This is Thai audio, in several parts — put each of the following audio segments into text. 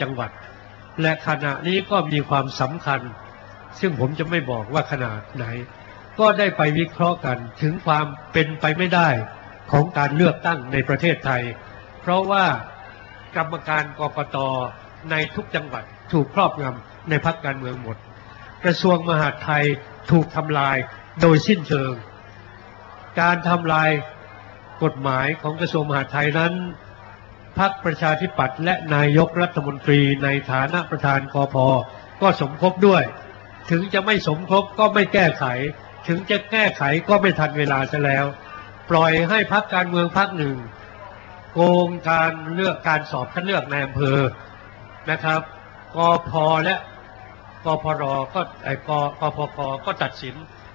จังหวัด และขณะนี้ก็มีความสำคัญ ซึ่งผมจะไม่บอกว่าขนาดไหน ก็ได้ไปวิเคราะห์กันถึงความเป็นไปไม่ได้ของการเลือกตั้งในประเทศไทย เพราะว่ากรรมการกรกตในทุกจังหวัดถูกครอบงำในพักการเมืองหมด กระทรวงมหาดไทยถูกทำลายโดยสิ้นเชิง การทำลายกฎหมายของกระทรวงมหาดไทยนั้น พรรคประชาธิปัตย์และนายกรัฐมนตรีในฐานะประธานกพก็สมคบด้วย ถึงจะไม่สมคบก็ไม่แก้ไข ถึงจะแก้ไขก็ไม่ทันเวลาซะแล้ว ปล่อยให้พรรคการเมืองพรรคหนึ่ง โกงการเลือกการสอบคัดเลือกในอำเภอนะครับกพและกพรก็ไอ้กกพคก็ตัดสิน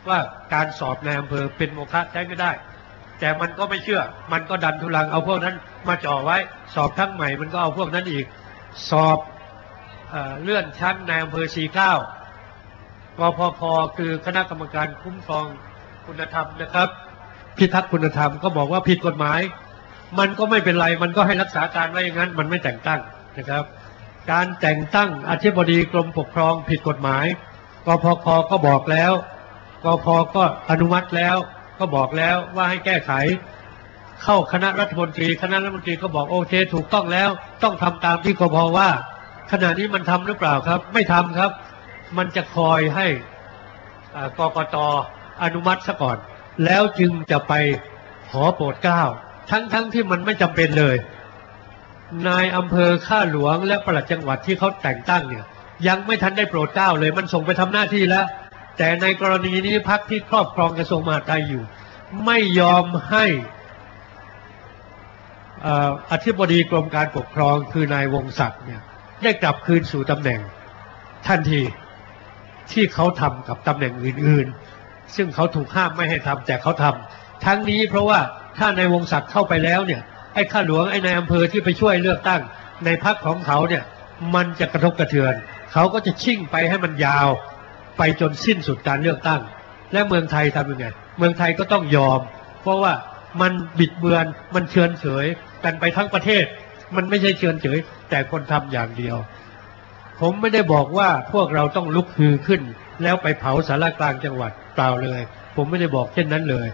ว่าการสอบในอำเภอเป็นโมฆะใช้ไม่ได้ แต่มันก็ไม่เชื่อ มันก็ดันทุลังเอาพวกนั้น มาจ่อไว้ สอบครั้งใหม่มันก็เอาพวกนั้นอีก สอบเอเลื่อนชั้นในอำเภอสีเก้ากพพคือคณะกรรมการคุ้มครองคุณธรรมนะครับ พิทักษ์คุณธรรมก็บอกว่าผิดกฎหมาย มันก็ไม่เป็นไรมันก็ให้รักษาการไว้อย่างนั้น มันไม่แต่งตั้งนะครับ การแต่งตั้งอธิบดีกรมปกครองผิดกฎหมายกพคก็บอกแล้วกพก็อนุมัติแล้วก็บอกแล้วว่าให้แก้ไข เข้าคณะรัฐมนตรี คณะรัฐมนตรีก็บอกโอเค ถูกต้องแล้วต้องทำตามที่กพว่า ขณะนี้มันทำหรือเปล่าครับ ไม่ทำครับ มันจะคอยให้กกตอนุมัติซะก่อน แล้วจึงจะไปขอโปรดเกล้าทั้งๆทที่มันไม่จำเป็นเลย นายอำเภอข้าหลวงและปลัดจังหวัดที่เขาแต่งตั้งเนี่ยยังไม่ทันได้โปรดเกล้าเลย มันส่งไปทำหน้าที่แล้ว แต่ในกรณีนี้พักที่ครอบครองกระทรวงมหาดไทยอยู่ ไม่ยอมให้ อธิบดีกรมการปกครองคือนายวงศักดิ์เนี่ยได้กลับคืนสู่ตำแหน่งทันทีที่เขาทำกับตำแหน่งอื่น ๆ ซึ่งเขาถูกห้ามไม่ให้ทำแต่เขาทำทั้งนี้เพราะว่าถ้าในวงศักดิ์เข้าไปแล้วเนี่ยไอ้ข้าหลวงไอ้นายอำเภอที่ไปช่วยเลือกตั้ง ในพักของเขาเนี่ยมันจะกระทบกระเทือน เขาก็จะชิ่งไปให้มันยาวไปจนสิ้นสุดการเลือกตั้ง และเมืองไทยทำยังไง เมืองไทยก็ต้องยอม เพราะว่ามันบิดเบือนมันเชิญเฉย กันไปทั้งประเทศ มันไม่ใช่เชิญเฉย แต่คนทำอย่างเดียว ผมไม่ได้บอกว่าพวกเราต้องลุกฮือขึ้น แล้วไปเผาสารกลางจังหวัดเปล่าเลย ผมไม่ได้บอกเช่นนั้นเลย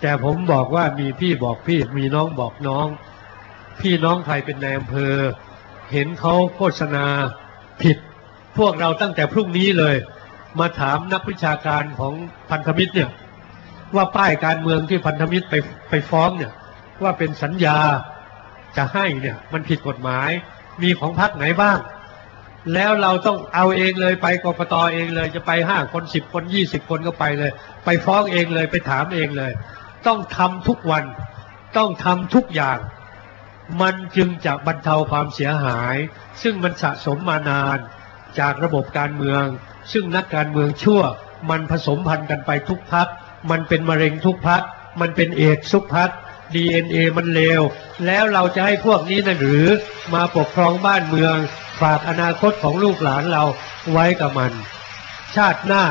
แต่ผมบอกว่ามีพี่บอกพี่มีน้องบอกน้อง พี่น้องใครเป็นนายอำเภอ เห็นเขาโฆษณาผิด พวกเราตั้งแต่พรุ่งนี้เลย มาถามนักวิชาการของพันธมิตรเนี่ยว่าป้ายการเมืองที่พันธมิตรไปไปฟ้องเนี่ยว่าเป็นสัญญา จะให้เนี่ยมันผิดกฎหมาย มีของพรรคไหนบ้าง แล้วเราต้องเอาเองเลยไปกกตเองเลย จะไปห้าคนสิบคนยี่สิบคนก็ไปเลย ไปฟ้องเองเลยไปถามเองเลย ต้องทำทุกวัน ต้องทำทุกอย่าง มันจึงจะบรรเทาความเสียหาย ซึ่งมันสะสมมานานจากระบบการเมือง ซึ่งนักการเมืองชั่ว มันผสมพันธุ์กันไปทุกพัก มันเป็นมะเร็งทุกพัก มันเป็นเอดทุกพัก DNA มันเลว แล้วเราจะให้พวกนี้นะหรือมาปกครองบ้านเมืองฝากอนาคตของลูกหลานเราไว้กับมัน ชาติหน้า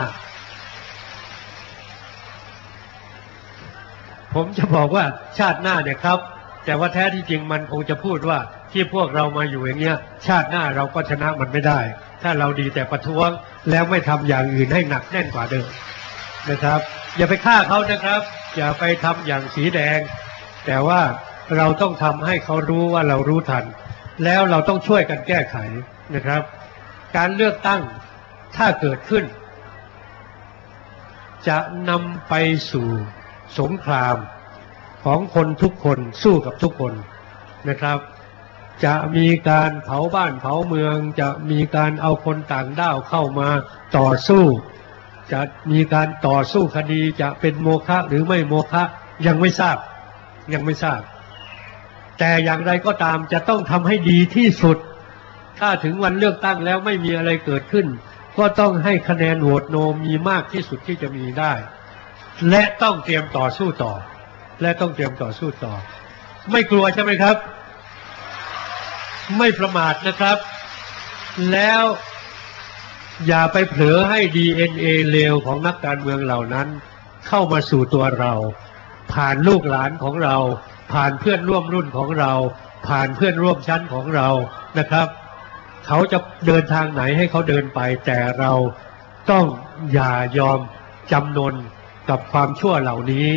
ผมจะบอกว่าชาติหน้าเนี่ยครับ แต่ว่าแท้ที่จริงมันคงจะพูดว่าที่พวกเรามาอยู่อย่างเงี้ย ชาติหน้าเราก็ชนะมันไม่ได้ ถ้าเราดีแต่ประท้วงแล้วไม่ทำอย่างอื่นให้หนักแน่นกว่าเดิมนะครับ อย่าไปฆ่าเขานะครับ อย่าไปทำอย่างสีแดง แต่ว่าเราต้องทำให้เขารู้ว่าเรารู้ทัน แล้วเราต้องช่วยกันแก้ไขนะครับ การเลือกตั้งถ้าเกิดขึ้น จะนำไปสู่สงครามของคนทุกคนสู้กับทุกคนนะครับ จะมีการเผาบ้านเผาเมือง จะมีการเอาคนต่างด้าวเข้ามาต่อสู้ จะมีการต่อสู้คดีจะเป็นโมฆะหรือไม่โมฆะยังไม่ทราบ ยังไม่ทราบ แต่อย่างไรก็ตามจะต้องทำให้ดีที่สุด ถ้าถึงวันเลือกตั้งแล้วไม่มีอะไรเกิดขึ้น ก็ต้องให้คะแนนโหวตโนมีมากที่สุดที่จะมีได้ และต้องเตรียมต่อสู้ต่อ และต้องเตรียมต่อสู้ต่อ ไม่กลัวใช่ไหมครับ ไม่ประมาทนะครับ แล้วอย่าไปเผลอให้ DNA เลวของนักการเมืองเหล่านั้น เข้ามาสู่ตัวเรา ผ่านลูกหลานของเรา ผ่านเพื่อนร่วมรุ่นของเรา ผ่านเพื่อนร่วมชั้นของเรานะครับ เขาจะเดินทางไหนให้เขาเดินไป แต่เราต้องอย่ายอมจำนนกับความชั่วเหล่านี้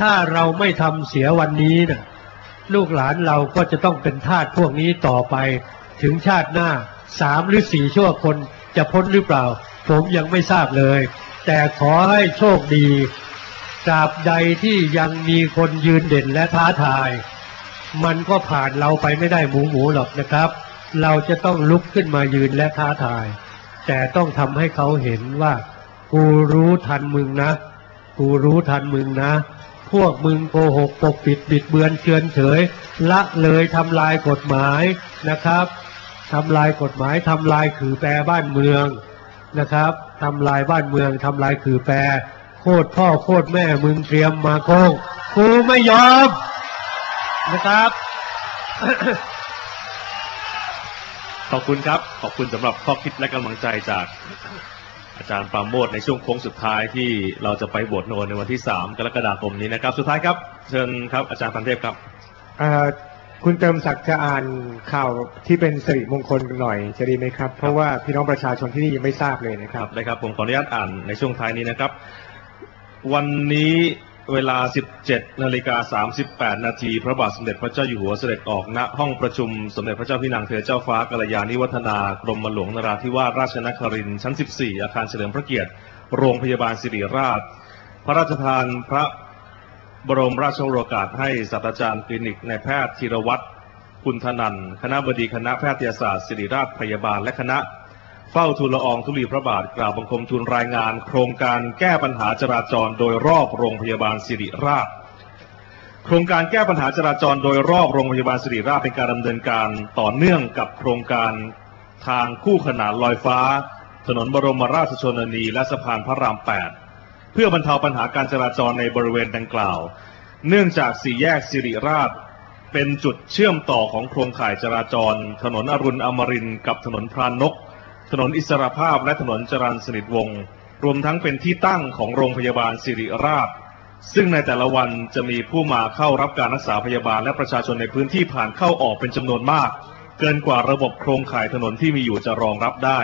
ถ้าเราไม่ทำเสียวันนี้นะลูกหลานเราก็จะต้องเป็นทาสพวกนี้ต่อไป ถึงชาติหน้าสามหรือสี่ชั่วคนจะพ้นหรือเปล่า ผมยังไม่ทราบเลย แต่ขอให้โชคดี ตราบใดที่ยังมีคนยืนเด่นและท้าทาย มันก็ผ่านเราไปไม่ได้หมูหมูหรอกนะครับ เราจะต้องลุกขึ้นมายืนและท้าทาย แต่ต้องทำให้เขาเห็นว่า กูรู้ทันมึงนะ กูรู้ทันมึงนะ พวกมึงโกหกปกปิดบิดเบือนเชือนเฉย ละเลยทำลายกฎหมายนะครับทำลายกฎหมายทำลายขือแปรบ้านเมืองนะครับทำลายบ้านเมืองทำลายขือแปร โคตรพ่อโคตรแม่มึงเตรียมมาโค้งกูไม่ยอมนะครับ ขอบคุณครับ ขอบคุณสำหรับข้อคิดและกำลังใจจากอาจารย์ปราโมทในช่วงโค้งสุดท้ายที่เราจะไปโหวตโนในวันที่ 3 กรกฎาคมนี้นะครับ สุดท้ายครับ เชิญครับอาจารย์พันเทพครับเอ่อคุณเติมศักดิ์จะอ่านข่าวที่เป็นสิริมงคลหน่อยจะดีไหมครับ เพราะว่าพี่น้องประชาชนที่นี่ยังไม่ทราบเลยนะคครัรับบได้ครับ ผมขออนุญาตอ่านในช่วงท้ายนี้นะครับ วันนี้เวลา 17 นาฬิกา 38 นาที พระบาทสมเด็จพระเจ้าอยู่หัวเสด็จออกณห้องประชุมสมเด็จพระเจ้าพี่นางเธอเจ้าฟ้ากัลยาณิวัฒนากรมหลวงนราธิวาสราชนครินทร์ชั้น 14 อาคารเฉลิมพระเกียรติ โรงพยาบาลสิริราช พระราชทานพระบรมราชโองการให้ศาสตราจารย์คลินิกในายแพทย์ธีรวัตรคุณธนัน คณะบดีคณะแพทยศาสตร์ศิริราชพยาบาลและคณะ เฝ้าทูลละอองธุลีพระบาทกราบบังคมทูลรายงาน โครงการแก้ปัญหาจราจรโดยรอบโรงพยาบาลสิริราช โครงการแก้ปัญหาจราจรโดยรอบโรงพยาบาลสิริราชเป็นการดำเนินการต่อเนื่องกับโครงการทางคู่ขนานลอยฟ้า ถนนบรมราชชนนี และสะพานพระราม 8 เพื่อบรรเทาปัญหาการจราจรในบริเวณดังกล่าว เนื่องจากสี่แยกสิริราชเป็นจุดเชื่อมต่อของโครงข่ายจราจร ถนนอรุณอมรินทร์กับถนนพรานนก ถนนอิสรภาพและถนนจรัญสนิทวงศ์รวมทั้งเป็นที่ตั้งของโรงพยาบาลสิริราช ซึ่งในแต่ละวันจะมีผู้มาเข้ารับการรักษาพยาบาลและประชาชนในพื้นที่ผ่านเข้าออกเป็นจำนวนมาก เกินกว่าระบบโครงข่ายถนนที่มีอยู่จะรองรับได้